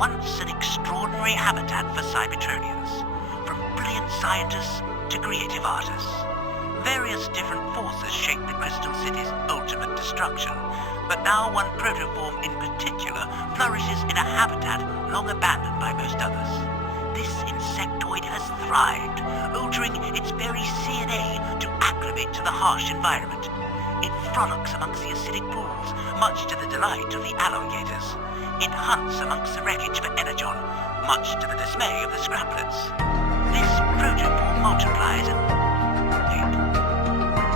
once an extraordinary habitat for Cybertronians, from brilliant scientists to creative artists. Various different forces shaped the Crystal City's ultimate destruction, but now one protoform in particular flourishes in a habitat long abandoned by most others. This insectoid has thrived, altering its very DNA to acclimate to the harsh environment. It frolics amongst the acidic pools, much to the delight of the alligators. It hunts amongst the wreckage for energon, much to the dismay of the scraplets. This protoform multiplies and... Wait,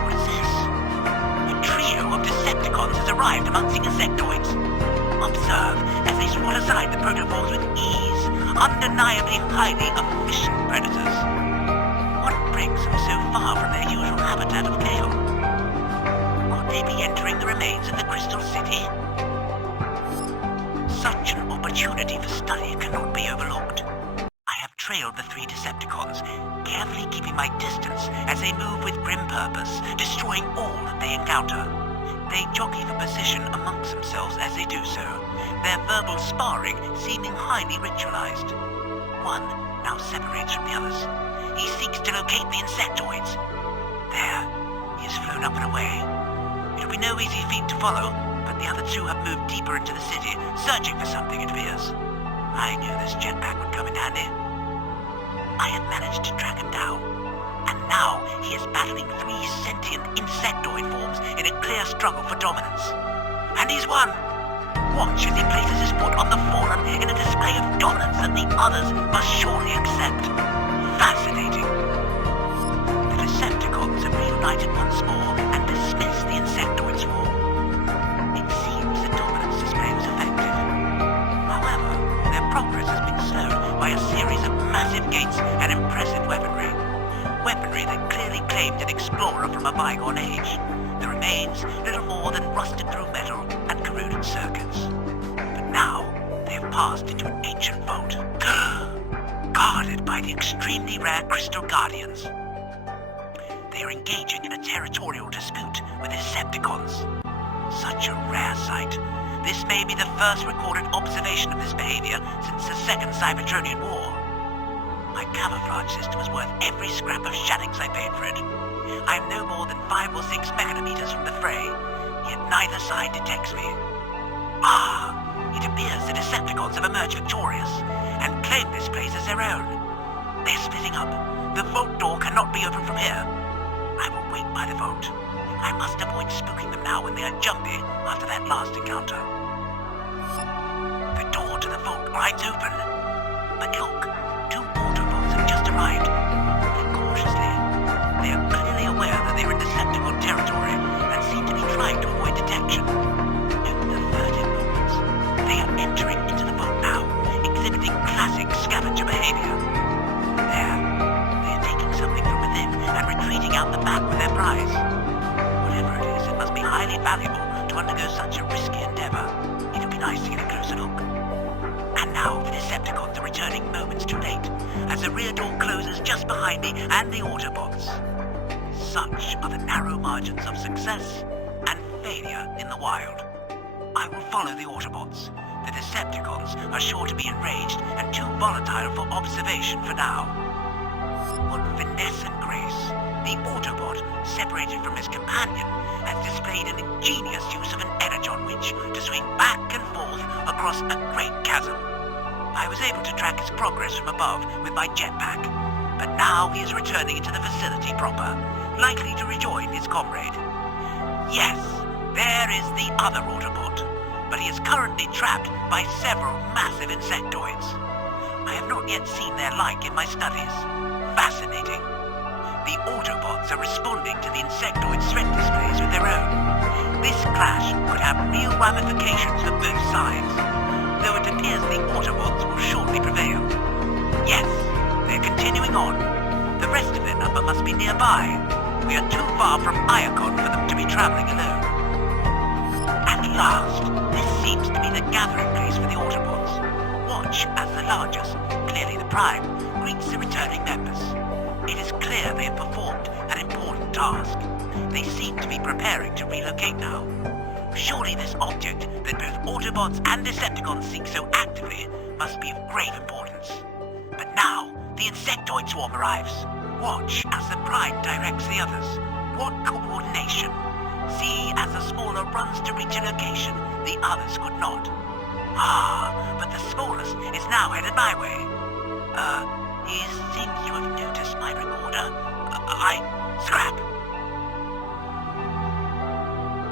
what is this? A trio of Decepticons has arrived amongst the insectoids. Observe as they swat aside the protoforms with ease, undeniably highly efficient predators. What brings them so far from their usual habitat of kale? Could they be entering the remains of the Crystal City? Such an opportunity for study cannot be overlooked. I have trailed the 3 Decepticons, carefully keeping my distance as they move with grim purpose, destroying all that they encounter. They jockey for position amongst themselves as they do so, their verbal sparring seeming highly ritualized. One now separates from the others. He seeks to locate the insectoids. There, he has flown up and away. It'll be no easy feat to follow, but the other 2 have moved deeper into the city, searching for something, it appears. I knew this jetpack would come in handy. I had managed to track him down, and now he is battling 3 sentient insectoid forms in a clear struggle for dominance. And he's won! Watch as he places his foot on the fallen in a display of dominance that the others must surely accept. Fascinating. The Decepticons have reunited once more and dismissed the insectoid swarm. It seems the dominance display was effective. However, their progress has been slowed by a series of massive gates and impressive weaponry. Weaponry that clearly claimed an explorer from a bygone age. The remains little more than rusted through metal and corroded circuits. But now, they have passed into an ancient vault, guarded by the extremely rare Crystal Guardians. They are engaging in a territorial dispute with the Decepticons. Such a rare sight. This may be the first recorded observation of this behavior since the Second Cybertronian War. My camouflage system is worth every scrap of shillings I paid for it. I am no more than 5 or 6 mechanometers from the fray, yet neither side detects me. It appears the Decepticons have emerged victorious and claim this place as their own. They're splitting up. The vault door cannot be opened from here. I will wait by the vault. I must avoid spooking them now when they are jumpy after that last encounter. The door to the vault glides open. But look, 2 Autobots have just arrived. Moving cautiously. They are clearly aware that they are in Decepticon territory and seem to be trying to avoid detection. Note the furtive movements. They are entering into the vault now, exhibiting classic scavenger behavior. There, they are taking something from within and retreating out the back with their prize. Whatever it is, it must be highly valuable to undergo such a risky endeavor. It'll be nice to get a closer look. And now the Decepticons are returning moments too late, as the rear door closes just behind me and the Autobots. Such are the narrow margins of success and failure in the wild. I will follow the Autobots. The Decepticons are sure to be enraged and too volatile for observation for now. What finesse and grace! The Autobot, separated from his companion, has displayed an ingenious use of an energon witch to swing back and forth across a great chasm. I was able to track his progress from above with my jetpack, but now he is returning into the facility proper, likely to rejoin his comrade. Yes, there is the other Autobot, but he is currently trapped by several massive insectoids. I have not yet seen their like in my studies. Fascinating. The Autobots are responding to the insectoid threat displays with their own. This clash could have real ramifications for both sides, though it appears the Autobots will shortly prevail. Yes, they're continuing on. The rest of their number must be nearby. We are too far from Iacon for them to be traveling alone. At last, this seems to be the gathering place for the Autobots. Watch as the largest, clearly the Prime, greets the returning members. It is clear they have performed an important task. They seem to be preparing to relocate now. Surely this object that both Autobots and Decepticons seek so actively must be of grave importance. But now, the insectoid swarm arrives. Watch as the Prime directs the others. What coordination! See as the smaller runs to reach a location the others could not. Ah, but the smallest is now headed my way. He seems to have noticed my recorder. Scrap.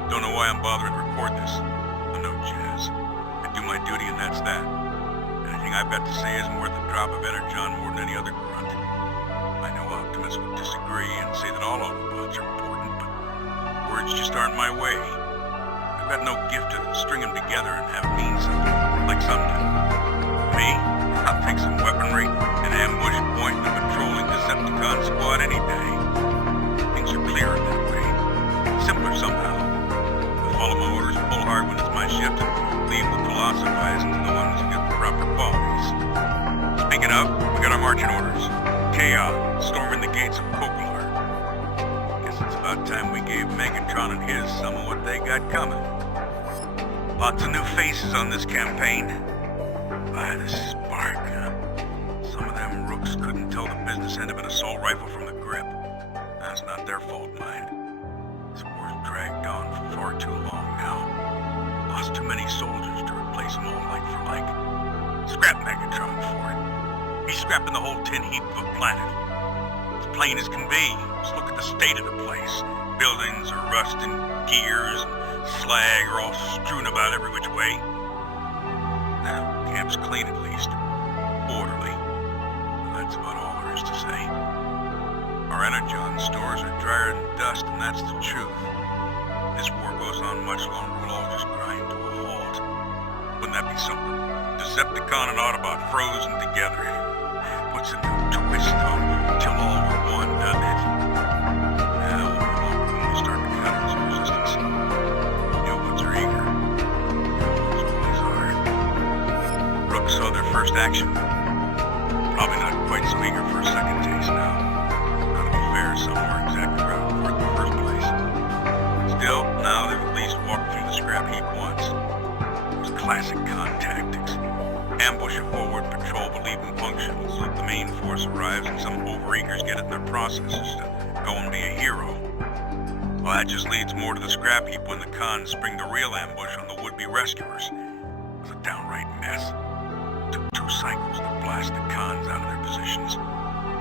Don't know why I'm bothering to record this. I know, Jazz. I do my duty and that's that. Anything I've got to say isn't worth a drop of energon more than any other grunt. I know Optimus would disagree and say that all Autobots are important, but words just aren't my way. I've got no gift to string them together and have it mean something, like some do. Me? I'll take some weaponry and ambush a point in the patrolling Decepticon squad any day. Things are clearer that way. Simpler somehow. I follow my orders, pull hard when it's my shift, and leave the philosophizing to the ones who get the proper qualities. Speaking of, we got our marching orders. Chaos, storming the gates of Coquillar. Guess it's about time we gave Megatron and his some of what they got coming. Lots of new faces on this campaign. By the spark, some of them rooks couldn't tell the business end of an assault rifle from the grip. That's not their fault, mind. This war's dragged on for far too long now. Lost too many soldiers to replace them all like for like. Scrap Megatron for it. He's scrapping the whole tin heap of a planet. It's plain as can be. Just look at the state of the place. Buildings are rusting, gears and slag are all strewn about every which way. Now, camp's clean at least. Orderly. Well, that's about all there is to say. Our energon stores are drier than dust, and that's the truth. This war goes on much longer, we'll all just grind to a halt. Wouldn't that be something? Decepticon and Autobot frozen together. Puts a new twist on till all were one, doesn't it? Now, we'll start to counter some resistance. New ones are eager. Rooks saw their first action. Probably not quite so eager for a second taste now. Gotta be fair, some weren't exactly ready for it in the first place. Still, now they've at least walked through the scrap heap once. It was classic con tactics. Ambush a forward patrol but leave them functional so that the main force arrives and some overeagers get it in their processes to go and be a hero. Well, that just leads more to the scrap heap when the cons spring the real ambush on the would-be rescuers. It was a downright mess. Took 2 cycles to blast the cons out of their positions.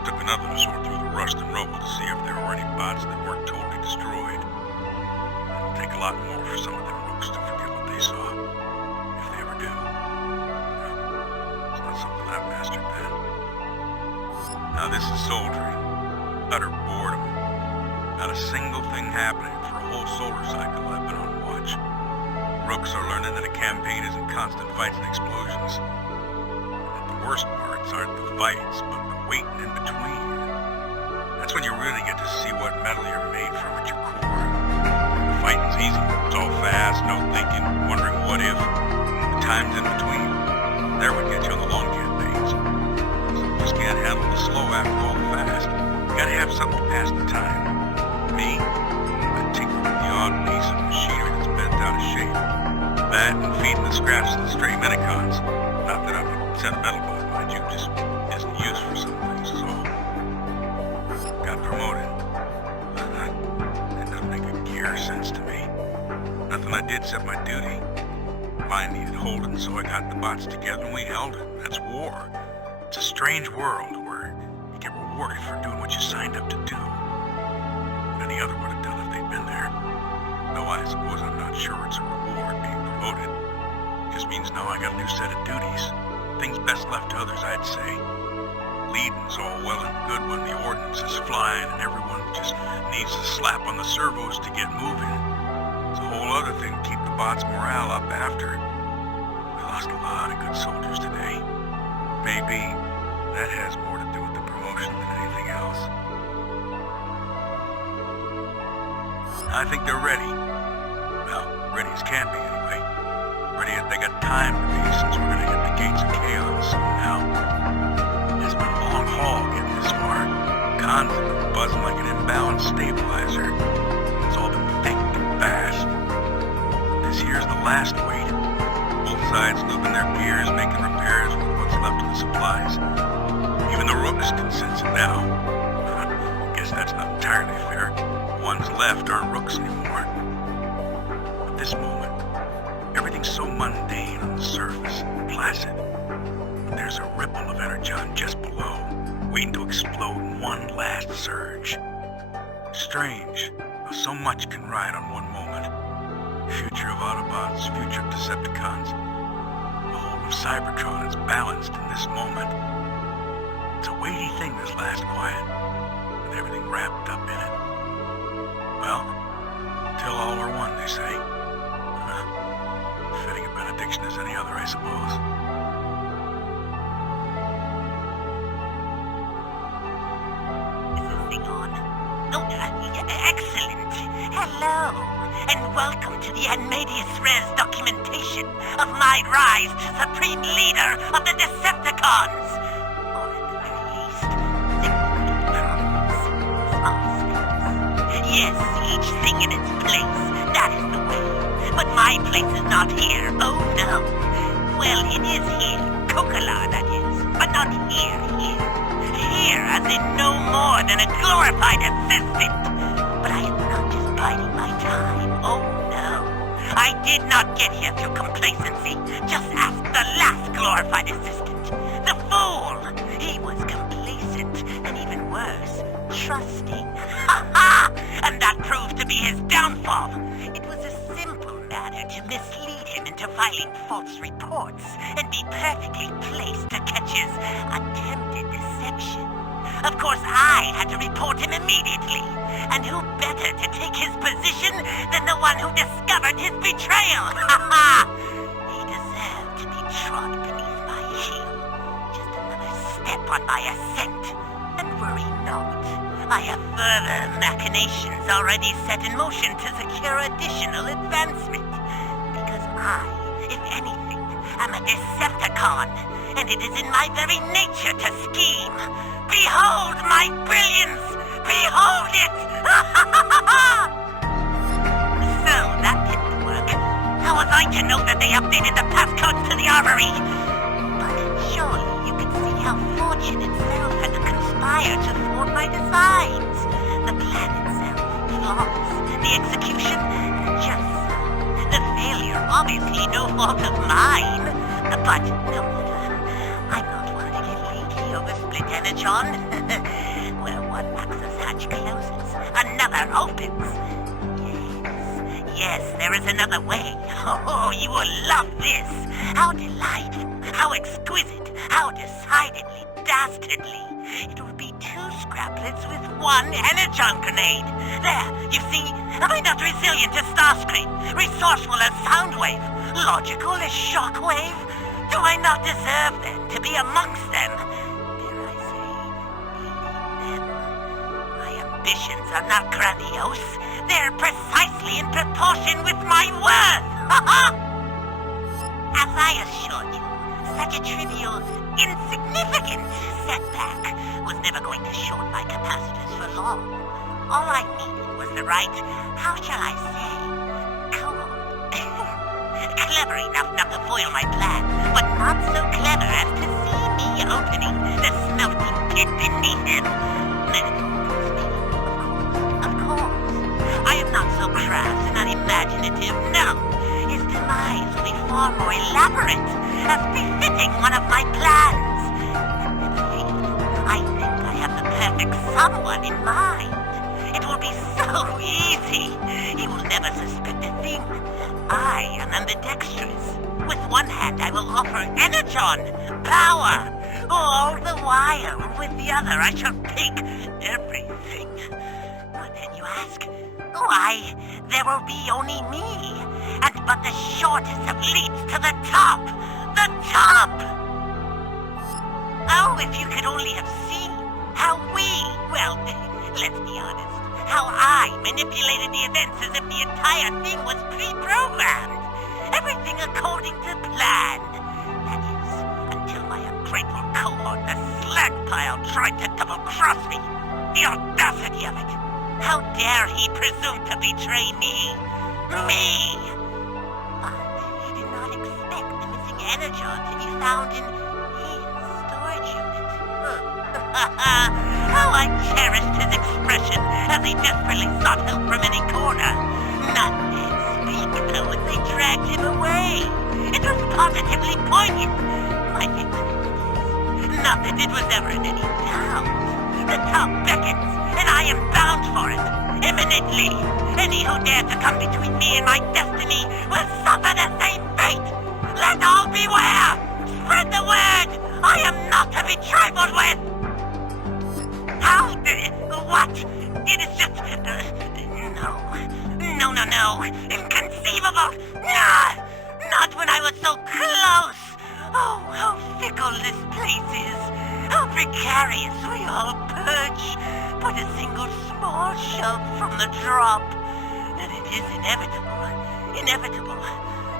Took another to sort through the rust and rubble to see if there were any bots that weren't totally destroyed. It'll take a lot more for some of them rooks to forget what they saw. If they ever do. It's not something I've mastered then. Now this is soldiering. Utter boredom. Not a single thing happening for a whole solar cycle I've been on watch. Rooks are learning that a campaign isn't constant fights and explosions. The worst parts aren't the fights, but the waiting in between. That's when you really get to see what metal you're made from at your core. The fighting's easy. It's all fast, no thinking, wondering what if. The times in between, there would get you on the long campaigns. Some just can't handle the slow after all the fast. You gotta have something to pass the time. Me? I tinker with the odd piece of machinery that's bent out of shape. That and feeding the scraps to the stray Minicons. Not that I'm sentimental about it, mind you, just isn't used for some things is all. Got promoted. It doesn't make a gear sense to me. Nothing I did except my duty. Mine needed holding, so I got the bots together and we held it. That's war. It's a strange world where you get rewarded for doing what you signed up to do. What any other would have done if they'd been there. Though I suppose I'm not sure it's a reward being promoted. It just means now I got a new set of duties. Things best left to others, I'd say. Leading's all well and good when the ordnance is flying and everyone just needs a slap on the servos to get moving. It's a whole other thing to keep the bots' morale up after. We lost a lot of good soldiers today. Maybe that has more to do with the promotion than anything else. I think they're ready. Well, ready as can be anyway. Ready as they got time to be since we're gonna hit the gates of chaos soon now. It's been a long haul getting this far. Cons have been buzzing like an imbalanced stabilizer. It's all been thick and fast. This last wait. Both sides looping their gears, making repairs with what's left of the supplies. Even the Rooks can sense it now. Guess that's not entirely fair. Ones left aren't Rooks anymore. At this moment, everything's so mundane on the surface, placid. But there's a ripple of energon just below, waiting to explode in one last surge. Strange how so much can ride on one moment. Future of Autobots, future of Decepticons. The whole of Cybertron is balanced in this moment. It's a weighty thing, this last quiet, with everything wrapped up in it. Well, till all are one, they say. Fitting a benediction as any other, I suppose. Is this thing on? Oh, excellent. Hello, and welcome to the Medias Res documentation of my rise to Supreme Leader of the Decepticons. Or at the very least, significant progress. Small steps. Yes, each thing in its place. That is the way. But my place is not here. Oh, no. Well, it is here. Kokala, that is. But not here. Here, as in no more than a glorified assistant. But I am not just biding my time. Oh, no. I did not get here through complacency. Just ask the last glorified assistant. The fool. He was complacent, and even worse, trusting. Ha ha! And that proved to be his downfall. It was a simple matter to mislead him into filing false reports and be perfectly placed to catch his attempted deception. Of course, I had to report him immediately. And who better to take his position than the one who discovered his betrayal? Ha ha! He deserved to be trod beneath my heel. Just another step on my ascent. And worry not. I have further machinations already set in motion to secure additional advancement. Because I, if anything, am a Decepticon, and it is in my very nature to scheme. Behold my brilliance! Behold it! So, that didn't work. How was I to know that they updated the passcodes to the armory? But surely you could see how fortune itself had conspired to thwart my designs. The plan itself, flawless. The execution, just so. The failure, obviously no fault of mine. But no matter. I'm not one to get leaky over split energon. Where one access hatch closes, another opens. Yes, there is another way. Oh, you will love this. How delightful, how exquisite, how decidedly dastardly. It would be two scraplets with one energon grenade. There, you see, am I not resilient as Starscream, resourceful as Soundwave, logical as Shockwave? Do I not deserve then to be amongst them? Dare I say, leading them? My ambitions are not grandiose. They're precisely in proportion with my worth! As I assured you, such a trivial, insignificant setback was never going to short my capacitors for long. All I needed was the right, how shall I say, clever enough not to foil my plan, but not so clever as to see me opening the smelting pit beneath him. Of course. I am not so crass and unimaginative, no. His demise will be far more elaborate, as befitting one of my plans. And never fear, I think I have the perfect someone in mind. It will be so easy. He will never suspect a thing. I am ambidextrous. With one hand I will offer energon, power. All the while, with the other I shall take everything. What then, you ask? Why, there will be only me, and but the shortest of leaps to the top. The top! Oh, if you could only have seen how well, let's be honest, how I manipulated the events as if the entire thing was pre-programmed. Everything according to plan. That is, until my ungrateful cohort, the slag pile, tried to double-cross me. The audacity of it. How dare he presume to betray me? Me! But missing energon to be found in his storage unit. How I cherished his expression as he desperately sought help from any corner. None did speak, though, as they dragged him away. It was positively poignant. My victory was not that it was ever in any doubt. The top beckons, and I am bound for it. Imminently. Any who dare to come between me and my destiny will suffer the same fate. Let all beware. Spread the word. I am not to be trifled with. How? What? It is just... No. Inconceivable. Nah! Not when I was so close. Oh, how fickle this place is. How precarious we all perch. But a single small shove from the drop. And it is inevitable. Inevitable.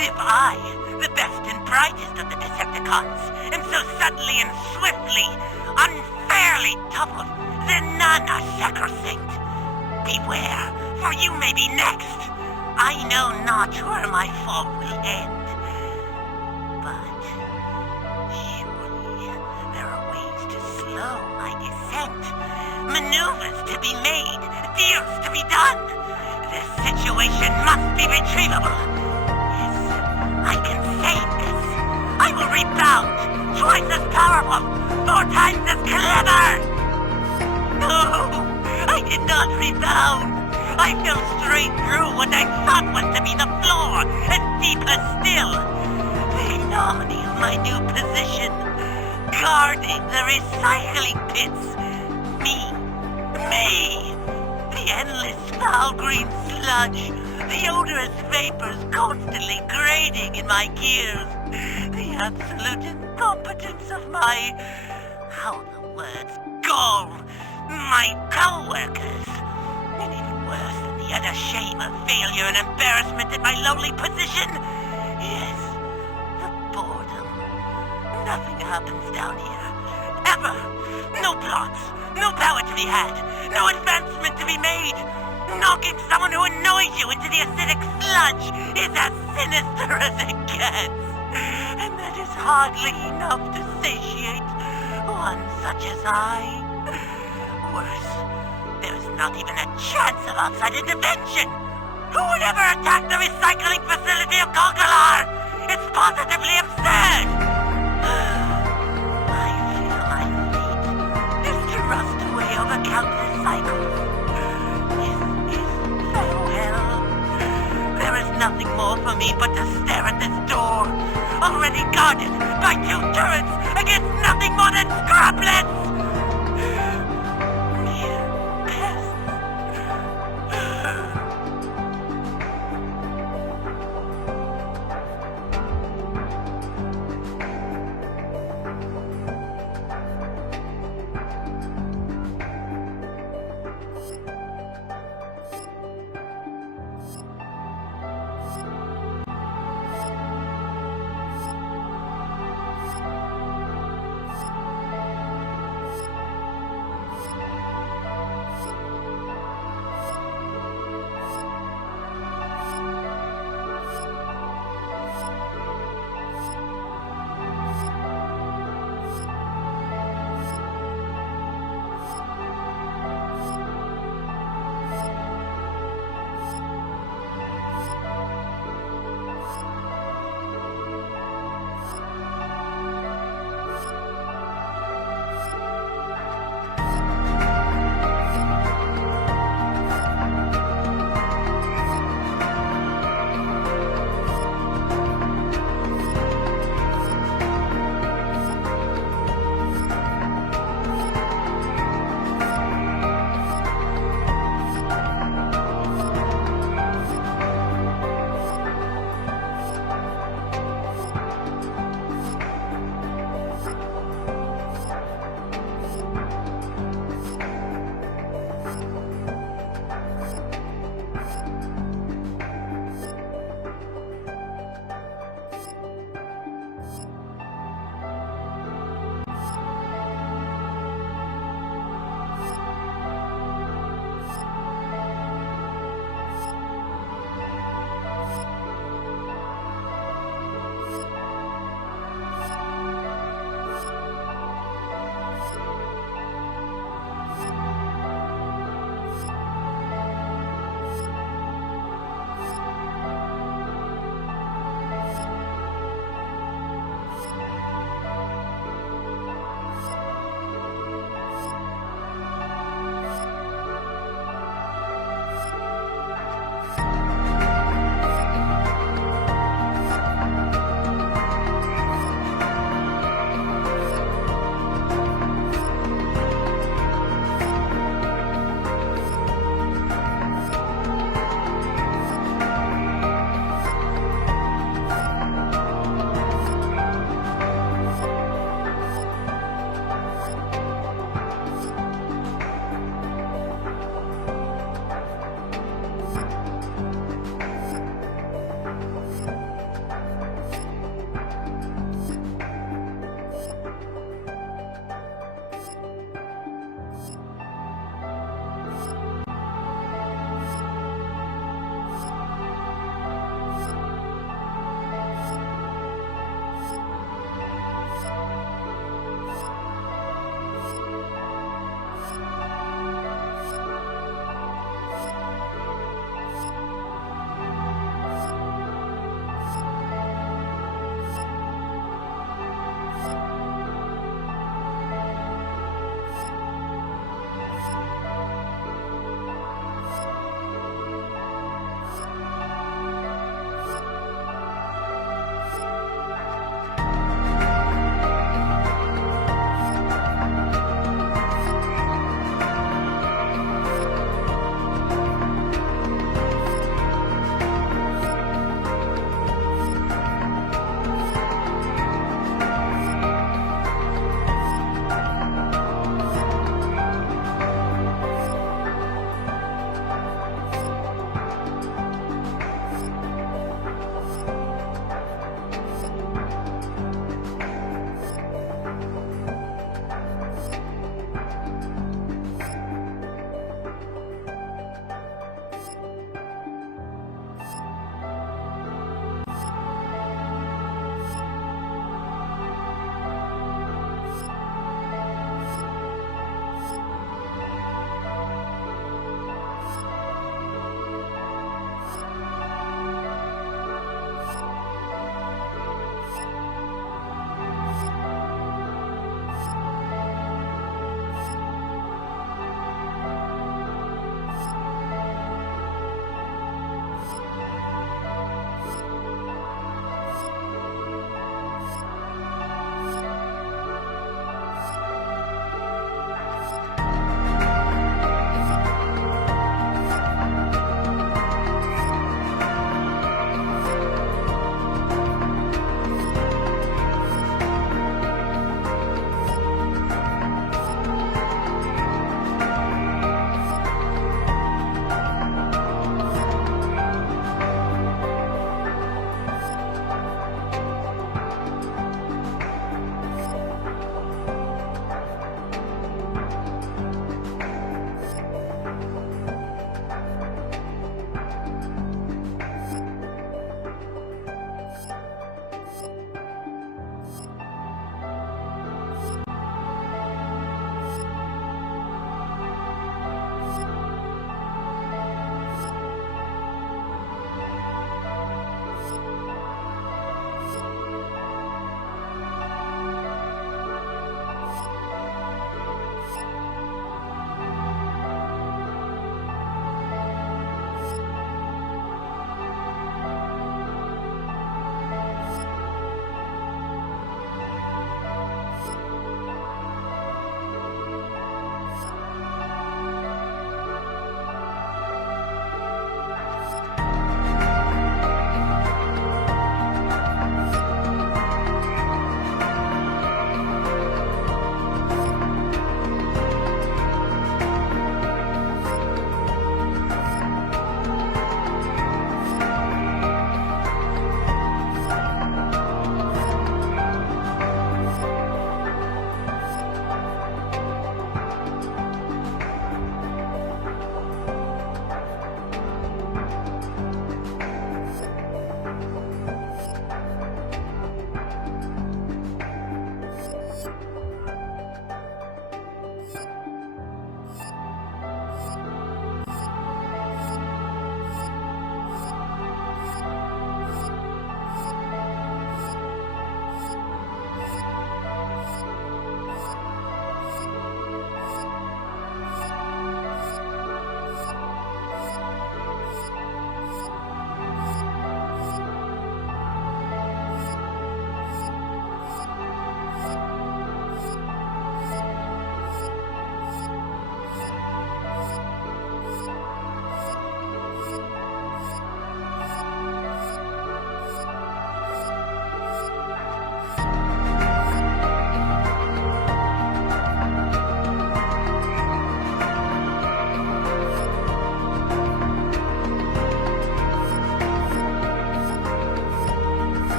If I, the best and brightest of the Decepticons, am so suddenly and swiftly, unfairly toppled, then none are sacrosanct. Beware, for you may be next. I know not where my fall will end. But surely there are ways to slow my descent. Maneuvers to be made, deals to be done. This situation must be retrievable. Yes, I can save this. I will rebound, twice as powerful, 4 times as clever. No, I did not rebound. I fell straight through what I thought was to be the floor, and deeper still. The anomaly of my new position, guarding the recycling pits. Me. The endless foul green sludge, the odorous vapors constantly grating in my gears, the absolute incompetence of my... how the words gall, my co-workers, and even worse than the utter shame of failure and embarrassment in my lowly position. Yes, the boredom. Nothing happens down here. Ever. No plots. No power to be had. No advancement to be made. Knocking someone who annoys you into the acidic sludge is as sinister as it gets. And that is hardly enough to satiate one such as I. Worse, there is not even a chance of outside intervention. Who would ever attack the recycling facility of Congalar? It's positively absurd. I feel my feet just to rust away over countless cycles. This is farewell. There is nothing more for me but to stare at this door, already guarded by 2 turrets against nothing more than scraplets.